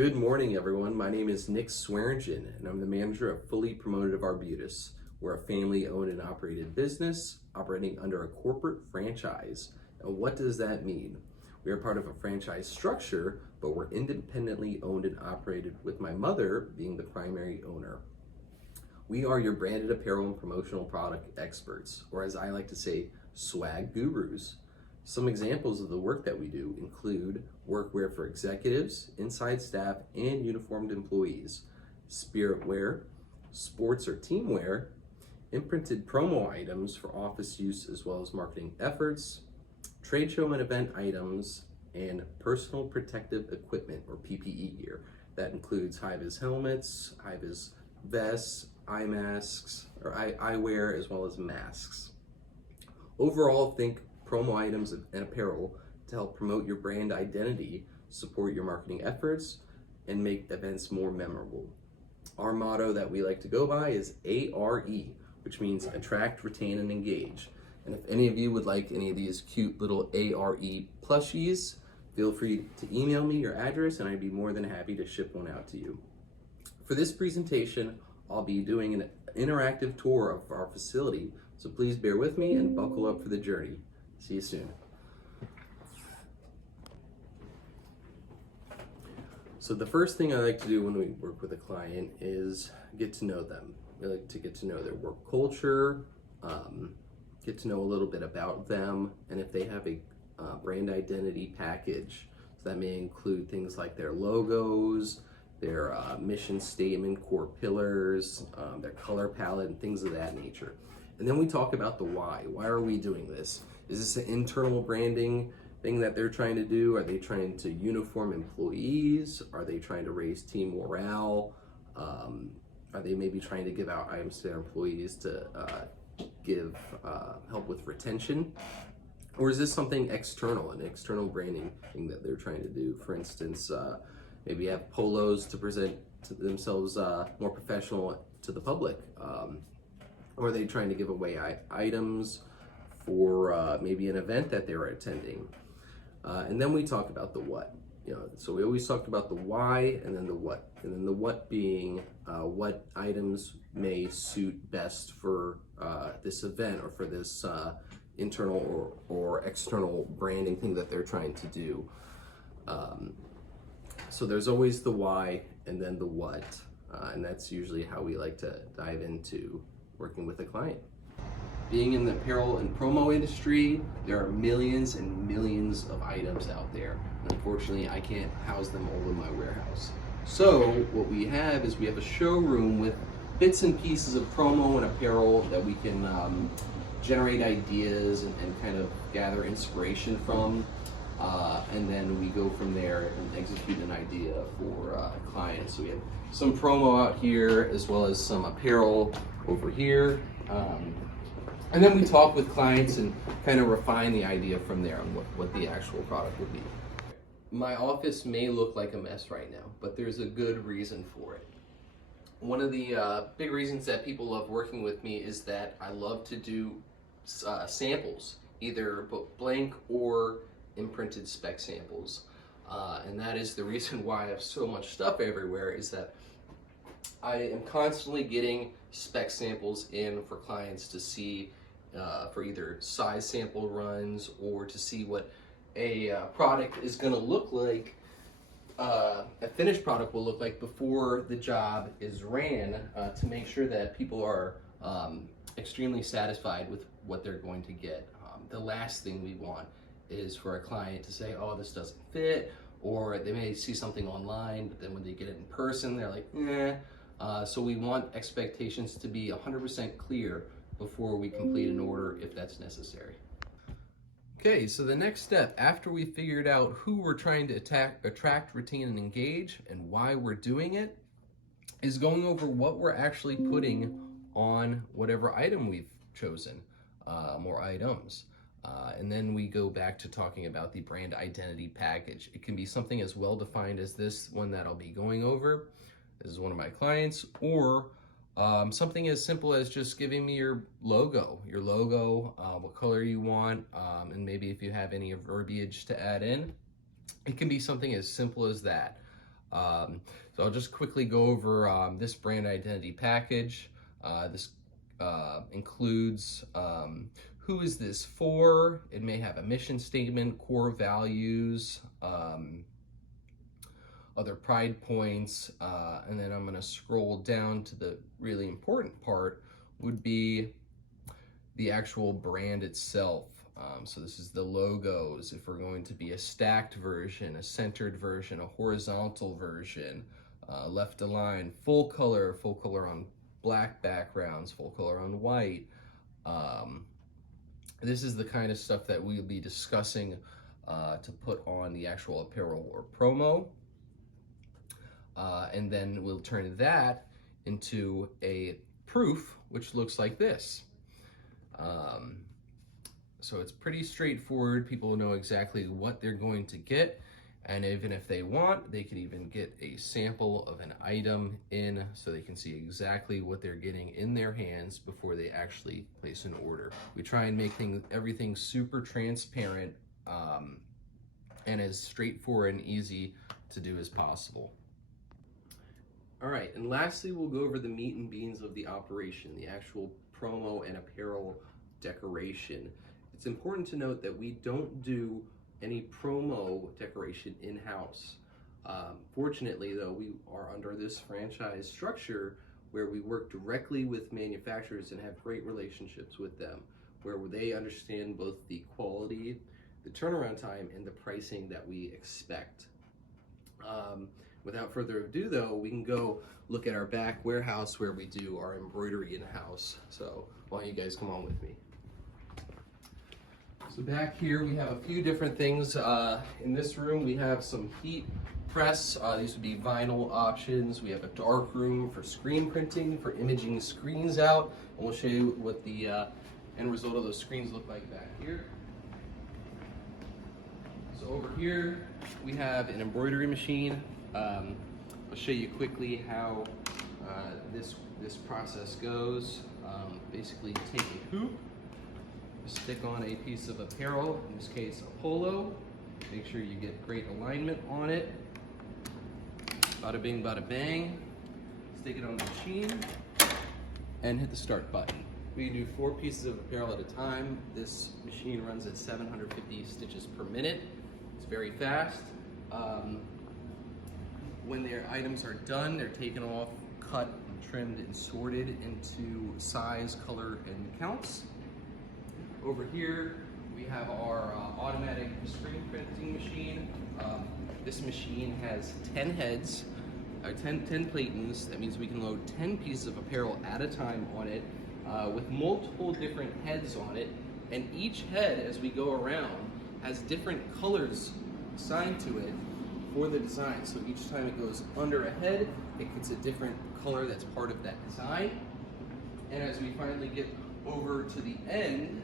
Good morning, everyone. My name is Nick Swearingen, and I'm the manager of Fully Promoted Arbutus. We're a family-owned and operated business operating under a corporate franchise. And what does that mean? We are part of a franchise structure, but we're independently owned and operated, with my mother being the primary owner. We are your branded apparel and promotional product experts, or as I like to say, swag gurus. Some examples of the work that we do include workwear for executives, inside staff, and uniformed employees, spirit wear, sports or team wear, imprinted promo items for office use as well as marketing efforts, trade show and event items, and personal protective equipment or PPE gear. That includes high-vis helmets, high-vis vests, eye masks, or eyewear, as well as masks. Overall, think promo items and apparel to help promote your brand identity, support your marketing efforts, and make events more memorable. Our motto that we like to go by is ARE, which means attract, retain, and engage. And if any of you would like any of these cute little ARE plushies, feel free to email me your address and I'd be more than happy to ship one out to you. For this presentation, I'll be doing an interactive tour of our facility, so please bear with me and buckle up for the journey. See you soon. So the first thing I like to do when we work with a client is get to know them. We like to get to know their work culture, get to know a little bit about them, and if they have a brand identity package. So that may include things like their logos, their mission statement, core pillars, their color palette, and things of that nature. And then we talk about the why. Why are we doing this? Is this an internal branding thing that they're trying to do? Are they trying to uniform employees? Are they trying to raise team morale? Are they maybe trying to give out items to their employees to give help with retention? Or is this something external, an external branding thing that they're trying to do? For instance, maybe have polos to present to themselves more professional to the public. Or are they trying to give away items for maybe an event that they're attending? And then we talk about the what. So we always talked about the why and then the what. And then the what being what items may suit best for this event or for this internal or external branding thing that they're trying to do. So there's always the why and then the what. And that's usually how we like to dive into working with a client. Being in the apparel and promo industry, there are millions and millions of items out there. And unfortunately, I can't house them all in my warehouse. So what we have is we have a showroom with bits and pieces of promo and apparel that we can generate ideas and kind of gather inspiration from. And then we go from there and execute an idea for a client. So we have some promo out here as well as some apparel over here. And then we talk with clients and kind of refine the idea from there on what the actual product would be. My office may look like a mess right now, but there's a good reason for it. One of the big reasons that people love working with me is that I love to do samples, either blank or imprinted spec samples. And that is the reason why I have so much stuff everywhere, is that I am constantly getting spec samples in for clients to see for either size sample runs or to see what a product is going to look like, a finished product will look like before the job is ran, to make sure that people are extremely satisfied with what they're going to get. The last thing we want is for a client to say, oh, this doesn't fit, or they may see something online, but then when they get it in person, they're like, eh. So we want expectations to be 100% clear before we complete an order, if that's necessary. Okay, so the next step, after we figured out who we're trying to attract, retain, and engage, and why we're doing it, is going over what we're actually putting on whatever item we've chosen, or items. And then we go back to talking about the brand identity package. It can be something as well defined as this one that I'll be going over. This is one of my clients, or something as simple as just giving me your logo, what color you want, and maybe if you have any verbiage to add in. It can be something as simple as that. So I'll just quickly go over this brand identity package. This includes who is this for? It may have a mission statement, core values, other pride points, and then I'm going to scroll down to the really important part would be the actual brand itself. So this is the logos, if we're going to be a stacked version, a centered version, a horizontal version, left align, full color on black backgrounds, full color on white. This is the kind of stuff that we'll be discussing to put on the actual apparel or promo. And then we'll turn that into a proof, which looks like this. So it's pretty straightforward. People know exactly what they're going to get. And even if they want, they can even get a sample of an item in so they can see exactly what they're getting in their hands before they actually place an order. We try and make everything super transparent and as straightforward and easy to do as possible. All right, and lastly, we'll go over the meat and beans of the operation, the actual promo and apparel decoration. It's important to note that we don't do any promo decoration in-house. Fortunately, though, we are under this franchise structure where we work directly with manufacturers and have great relationships with them, where they understand both the quality, the turnaround time, and the pricing that we expect. Without further ado, though, we can go look at our back warehouse where we do our embroidery in-house. So why don't you guys come on with me? So back here we have a few different things. In this room we have some heat press. These would be vinyl options. We have a dark room for screen printing, for imaging screens out. And we'll show you what the end result of those screens look like back here. So over here we have an embroidery machine. I'll show you quickly how this process goes. Basically take a hoop, stick on a piece of apparel, in this case a polo. Make sure you get great alignment on it. Bada bing, bada bang. Stick it on the machine and hit the start button. We do 4 pieces of apparel at a time. This machine runs at 750 stitches per minute. It's very fast. When their items are done, they're taken off, cut, and trimmed, and sorted into size, color, and counts. Over here, we have our automatic screen printing machine. This machine has 10 heads, 10 platens. That means we can load 10 pieces of apparel at a time on it with multiple different heads on it. And each head, as we go around, has different colors assigned to it for the design. So each time it goes under a head, it gets a different color that's part of that design. And as we finally get over to the end,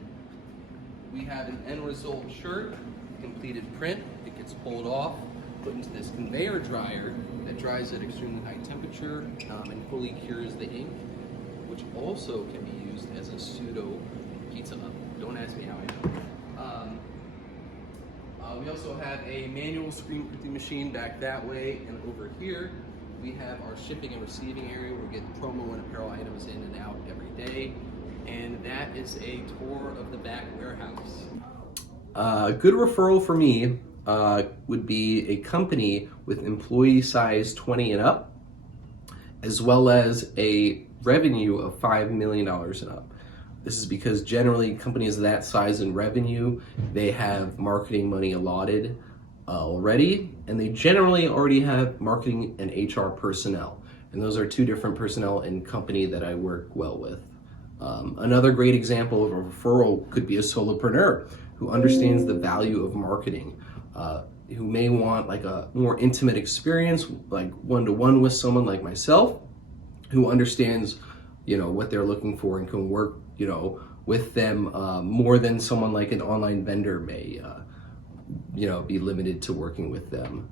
we have an end result shirt, completed print. It gets pulled off, put into this conveyor dryer that dries at extremely high temperature and fully cures the ink, which also can be used as a pseudo pizza oven. Don't ask me how I know. We also have a manual screen printing machine back that way, and over here we have our shipping and receiving area where we get promo and apparel items in and out every day. And that is a tour of the back warehouse. A good referral for me would be a company with employee size 20 and up, as well as a revenue of $5 million and up. This is because generally companies of that size and revenue, they have marketing money allotted already, and they generally already have marketing and HR personnel. And those are 2 different personnel in company that I work well with. Another great example of a referral could be a solopreneur who understands the value of marketing, who may want like a more intimate experience, like one-to-one with someone like myself, who understands, what they're looking for and can work, with them more than someone like an online vendor may, be limited to working with them.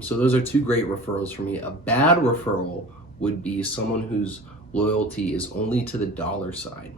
So those are 2 great referrals for me. A bad referral would be someone whose loyalty is only to the dollar sign.